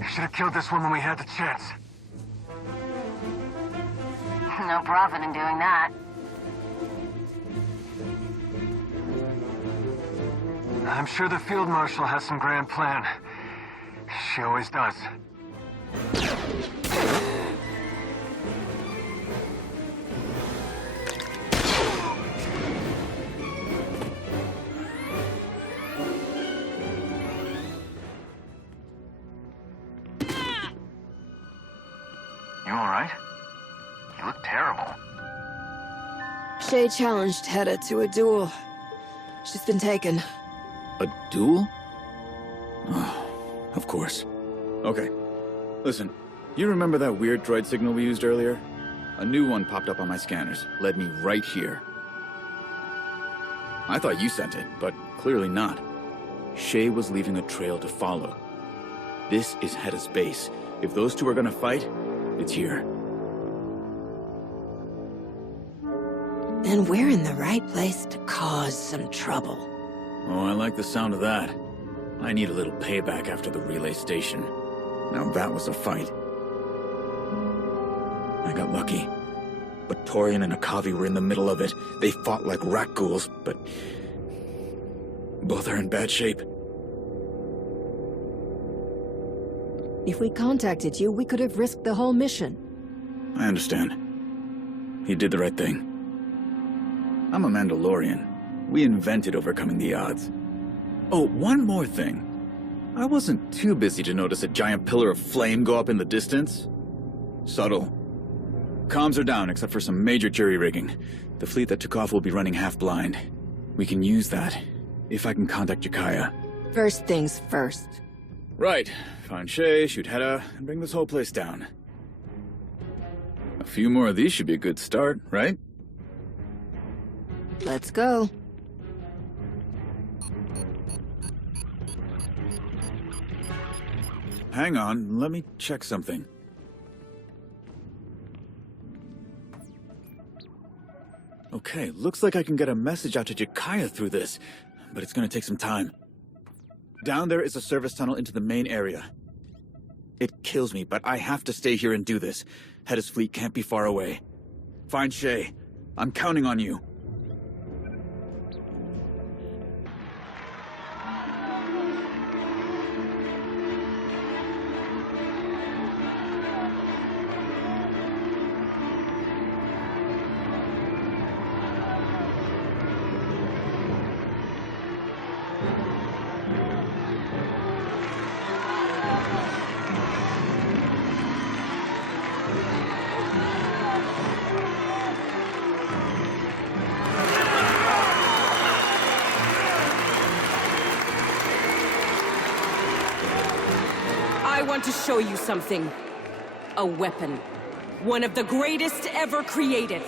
I should have killed this one when we had the chance. No profit in doing that. I'm sure the Field Marshal has some grand plan. She always does. You alright? You look terrible. Shay challenged Hedda to a duel. She's been taken. A duel? Oh, of course. Okay. Listen, you remember that weird droid signal we used earlier? A new one popped up on my scanners, led me right here. I thought you sent it, but clearly not. Shay was leaving a trail to follow. This is Hedda's base. If those two are gonna fight, it's here. Then we're in the right place to cause some trouble. Oh, I like the sound of that. I need a little payback after the relay station. Now that was a fight. I got lucky. But Torian and Akavi were in the middle of it. They fought like rat ghouls, but... both are in bad shape. If we contacted you, we could have risked the whole mission. I understand. He did the right thing. I'm a Mandalorian. We invented overcoming the odds. Oh, one more thing. I wasn't too busy to notice a giant pillar of flame go up in the distance. Subtle. Comms are down except for some major jury-rigging. The fleet that took off will be running half-blind. We can use that, if I can contact Jakaya. First things first. Right. Find Shay, shoot Hedda, and bring this whole place down. A few more of these should be a good start, right? Let's go. Hang on, let me check something. Okay, looks like I can get a message out to Jakaya through this, but it's gonna take some time. Down there is a service tunnel into the main area. It kills me, but I have to stay here and do this. Hedda's fleet can't be far away. Find Shay. I'm counting on you. I want to show you something. A weapon. One of the greatest ever created.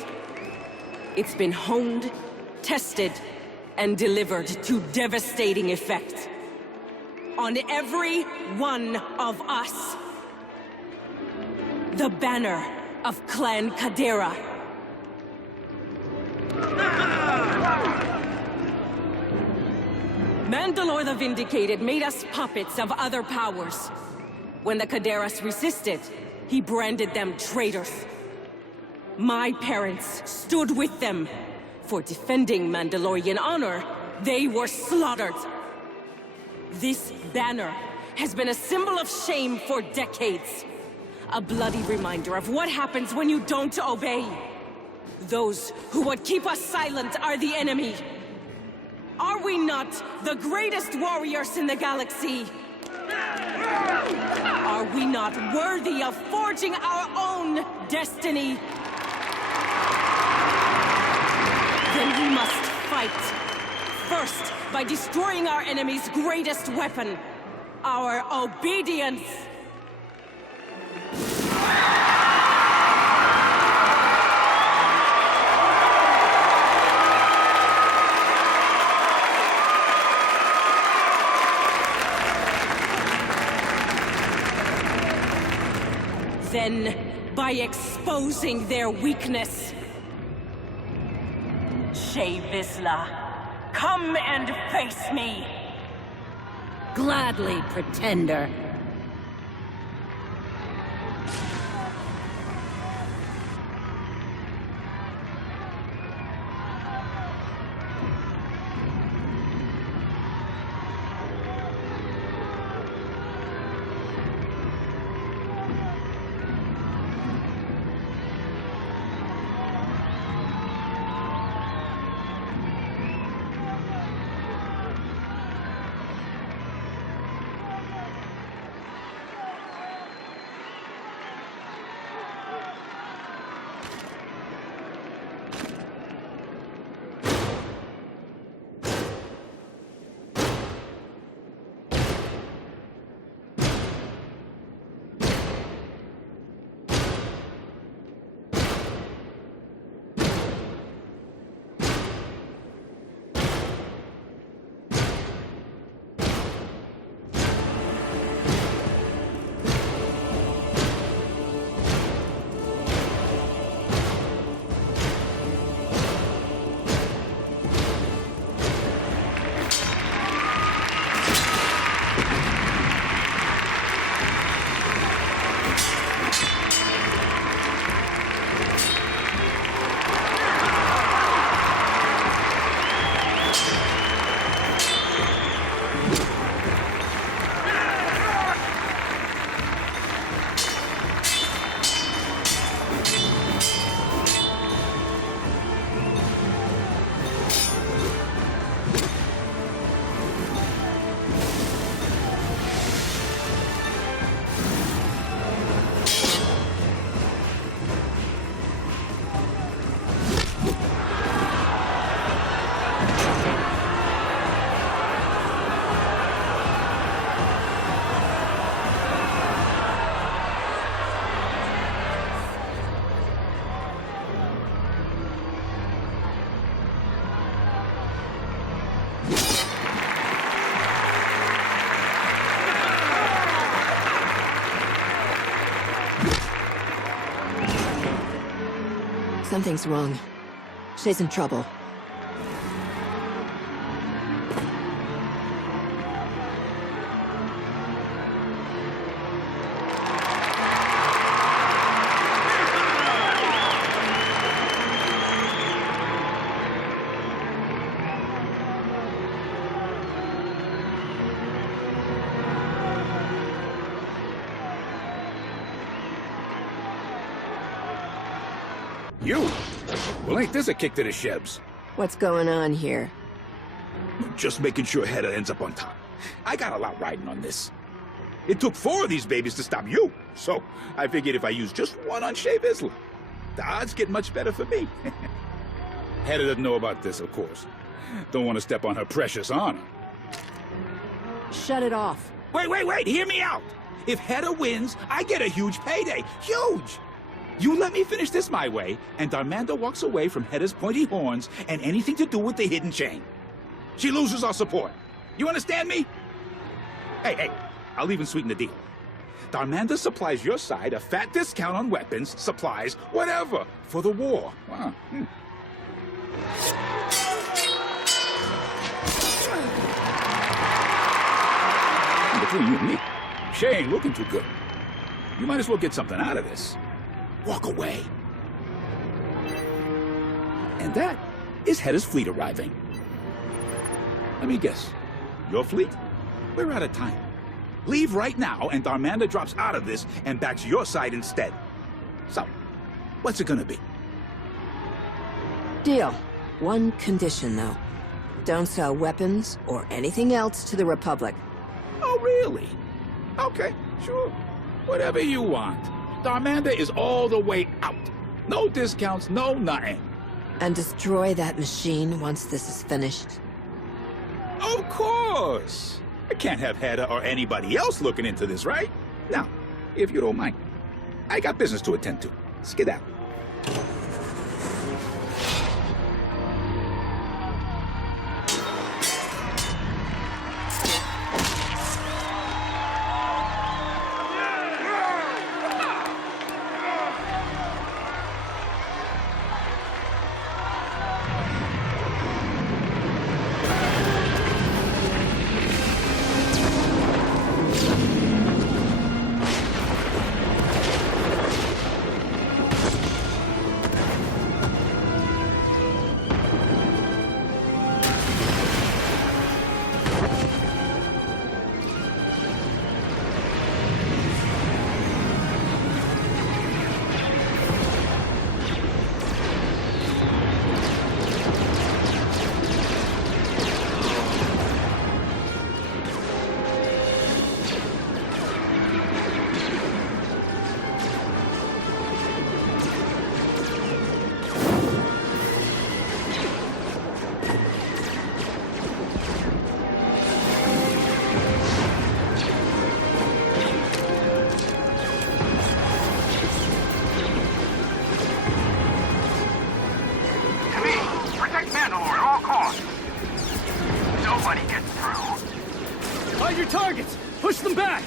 It's been honed, tested, and delivered to devastating effect. On every one of us. The banner of Clan Kadera. Mandalore the Vindicated made us puppets of other powers. When the Kaderas resisted, he branded them traitors. My parents stood with them. For defending Mandalorian honor, they were slaughtered. This banner has been a symbol of shame for decades. A bloody reminder of what happens when you don't obey. Those who would keep us silent are the enemy. Are we not the greatest warriors in the galaxy? Are we not worthy of forging our own destiny? Then we must fight. First, by destroying our enemy's greatest weapon, our obedience. Then, by exposing their weakness. Shay Vizsla, come and face me! Gladly, Pretender. Something's wrong. Shay's in trouble. You? Well, ain't this a kick to the shebs? What's going on here? Just making sure Hedda ends up on top. I got a lot riding on this. It took 4 of these babies to stop you, so I figured if I use just one on Shay Vizsla, the odds get much better for me. Hedda doesn't know about this, of course. Don't want to step on her precious honor. Shut it off. Wait, hear me out! If Hedda wins, I get a huge payday. Huge! You let me finish this my way, and Darmanda walks away from Hedda's pointy horns and anything to do with the hidden chain. She loses our support. You understand me? Hey, I'll even sweeten the deal. Darmanda supplies your side a fat discount on weapons, supplies, whatever, for the war. Between you and me, Shay ain't looking too good. You might as well get something out of this. Walk away. And that is Hedda's fleet arriving. Let me guess. Your fleet? We're out of time. Leave right now, and Darmanda drops out of this and backs your side instead. So, what's it gonna be? Deal. One condition, though. Don't sell weapons or anything else to the Republic. Oh, really? Okay, sure. Whatever you want. Darmanda is all the way out. No discounts, no nothing. And destroy that machine once this is finished. Of course! I can't have Hedda or anybody else looking into this, right? Now, if you don't mind, I got business to attend to. Skedaddle. Targets! Push them back!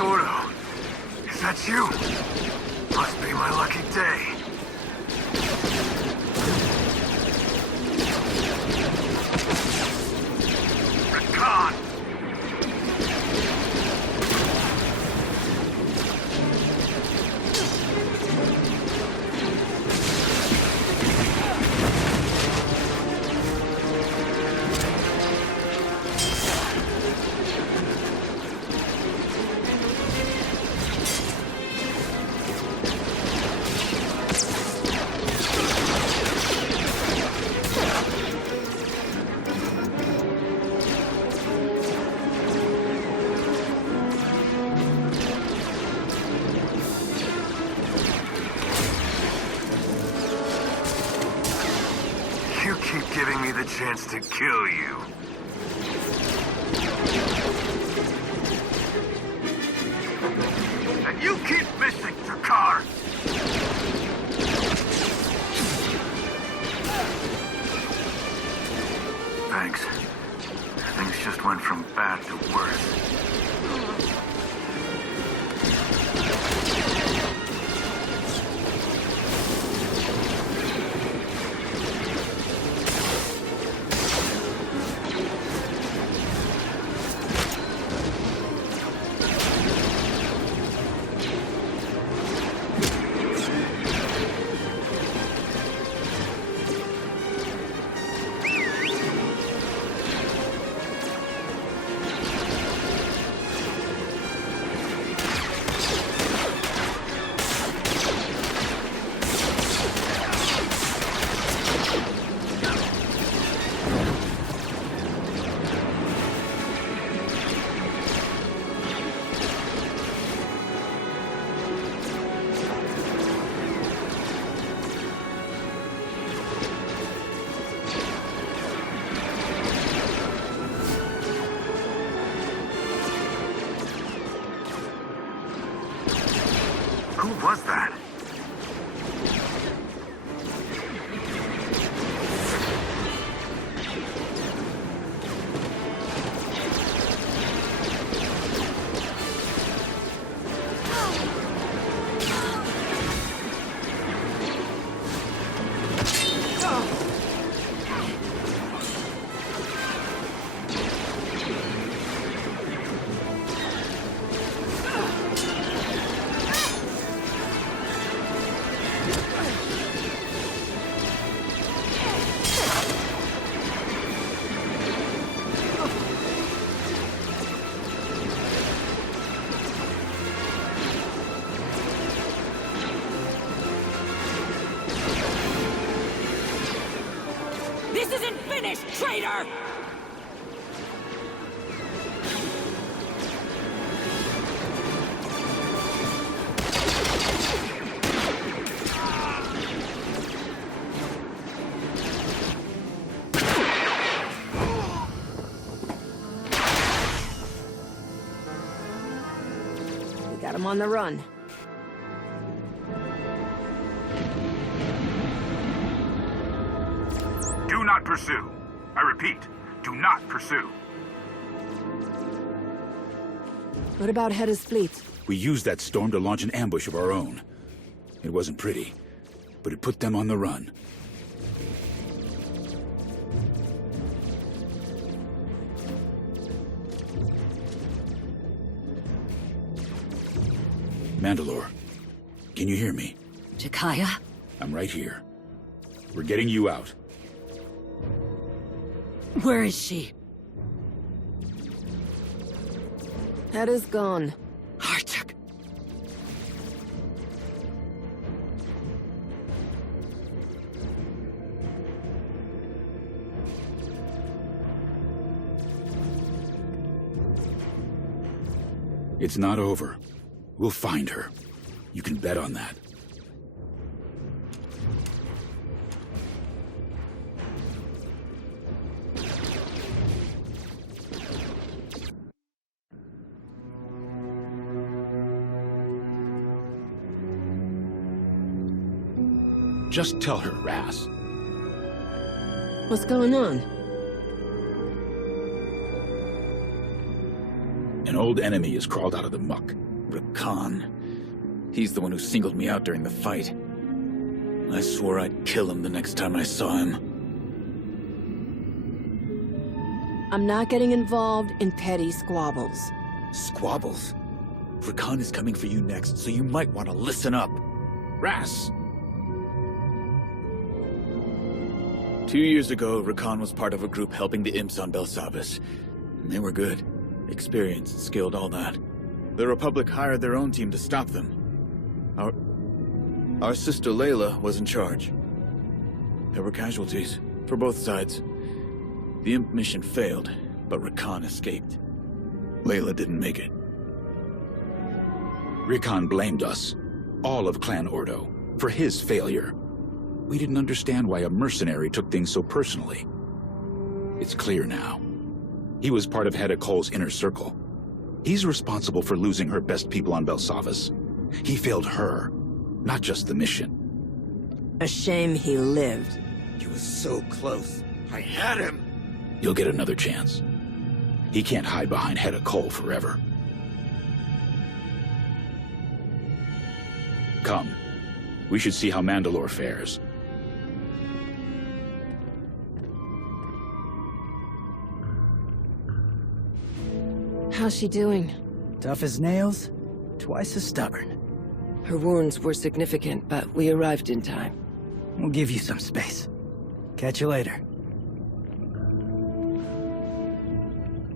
Ordo, is that you? Must be my lucky day. Recon! keep giving me the chance to kill you. And you keep missing, Jakar! Thanks. Things just went from bad to worse. Who was that? This isn't finished, traitor! We got him on the run. Do not pursue. I repeat, do not pursue. What about Hedda's fleet? We used that storm to launch an ambush of our own. It wasn't pretty, but it put them on the run. Mandalore, can you hear me? Jakaya? I'm right here. We're getting you out. Where is she? Hedda's gone. Artuk. It's not over. We'll find her. You can bet on that. Just tell her, Ras. What's going on? An old enemy has crawled out of the muck. Rakan. He's the one who singled me out during the fight. I swore I'd kill him the next time I saw him. I'm not getting involved in petty squabbles. Squabbles? Rakan is coming for you next, so you might want to listen up. Ras! 2 years ago, Rakan was part of a group helping the imps on Belsabas. They were good. Experienced, skilled, all that. The Republic hired their own team to stop them. Our sister Layla was in charge. There were casualties, for both sides. The imp mission failed, but Rakan escaped. Layla didn't make it. Rickon blamed us, all of Clan Ordo, for his failure. We didn't understand why a mercenary took things so personally. It's clear now. He was part of Hedda Cole's inner circle. He's responsible for losing her best people on Belsavas. He failed her, not just the mission. A shame he lived. He was so close. I had him. You'll get another chance. He can't hide behind Hedda Cole forever. Come. We should see how Mandalore fares. How's she doing? Tough as nails, twice as stubborn. Her wounds were significant, but we arrived in time. We'll give you some space. Catch you later.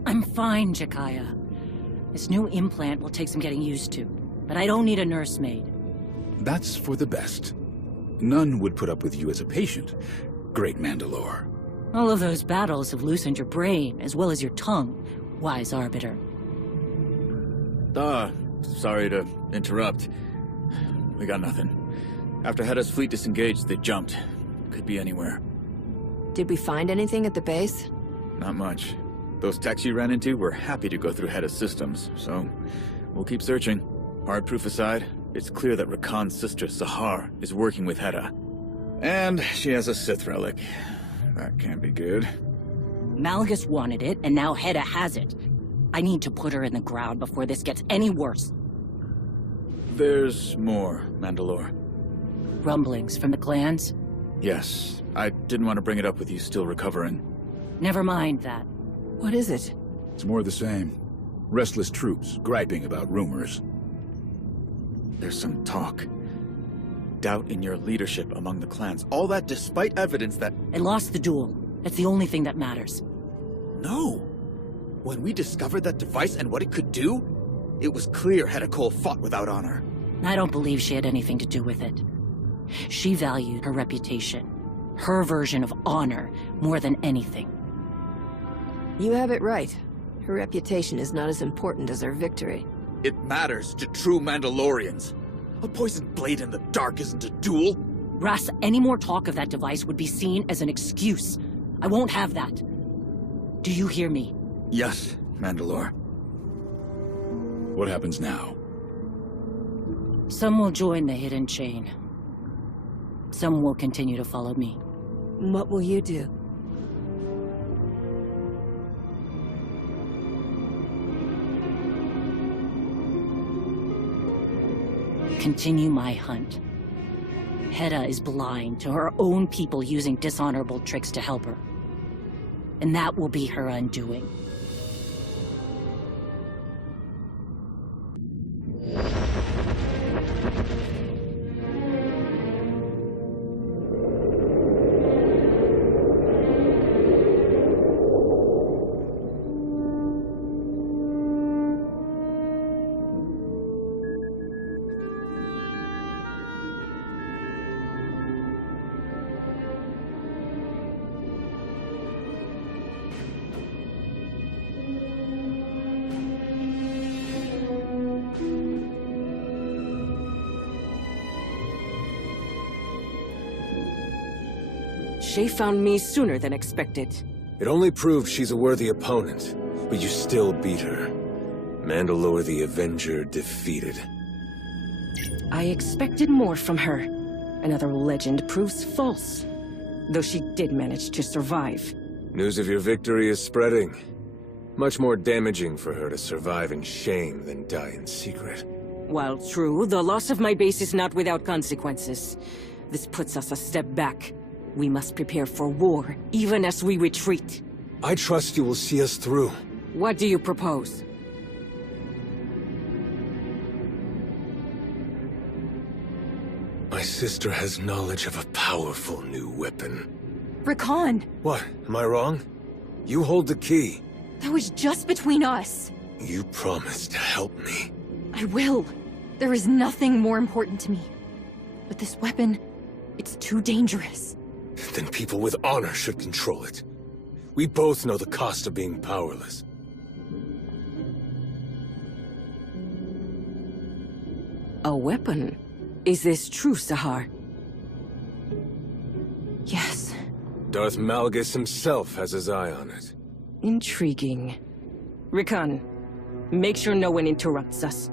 I'm fine, Jakaya. This new implant will take some getting used to, but I don't need a nursemaid. That's for the best. None would put up with you as a patient, Great Mandalore. All of those battles have loosened your brain, as well as your tongue, wise arbiter. Sorry to interrupt. We got nothing. After Hedda's fleet disengaged, they jumped. Could be anywhere. Did we find anything at the base? Not much. Those techs you ran into were happy to go through Hedda's systems, so we'll keep searching. Hard proof aside, it's clear that Rakan's sister, Sahar, is working with Hedda. And she has a Sith relic. That can't be good. Malgus wanted it, and now Hedda has it. I need to put her in the ground before this gets any worse. There's more, Mandalore. Rumblings from the clans? Yes, I didn't want to bring it up with you still recovering. Never mind that. What is it? It's more the same. Restless troops griping about rumors. There's some talk. Doubt in your leadership among the clans. All that despite evidence that... I lost the duel. That's the only thing that matters. No! When we discovered that device and what it could do, it was clear Hedda Cole fought without honor. I don't believe she had anything to do with it. She valued her reputation, her version of honor, more than anything. You have it right. Her reputation is not as important as her victory. It matters to true Mandalorians. A poisoned blade in the dark isn't a duel. Ras, any more talk of that device would be seen as an excuse. I won't have that. Do you hear me? Yes, Mandalore. What happens now? Some will join the hidden chain. Some will continue to follow me. What will you do? Continue my hunt. Hedda is blind to her own people using dishonorable tricks to help her. And that will be her undoing. She found me sooner than expected. It only proves she's a worthy opponent, but you still beat her. Mandalore the Avenger defeated. I expected more from her. Another legend proves false. Though she did manage to survive. News of your victory is spreading. Much more damaging for her to survive in shame than die in secret. While true, the loss of my base is not without consequences. This puts us a step back. We must prepare for war, even as we retreat. I trust you will see us through. What do you propose? My sister has knowledge of a powerful new weapon. Rakan, What? Am I wrong? You hold the key. that was just between us. You promised to help me. I will. There is nothing more important to me. But this weapon, it's too dangerous. Then people with honor should control it. We both know the cost of being powerless. A weapon? Is this true, Sahar? Darth Malgus himself has his eye on it. Intriguing. Rickon, make sure no one interrupts us.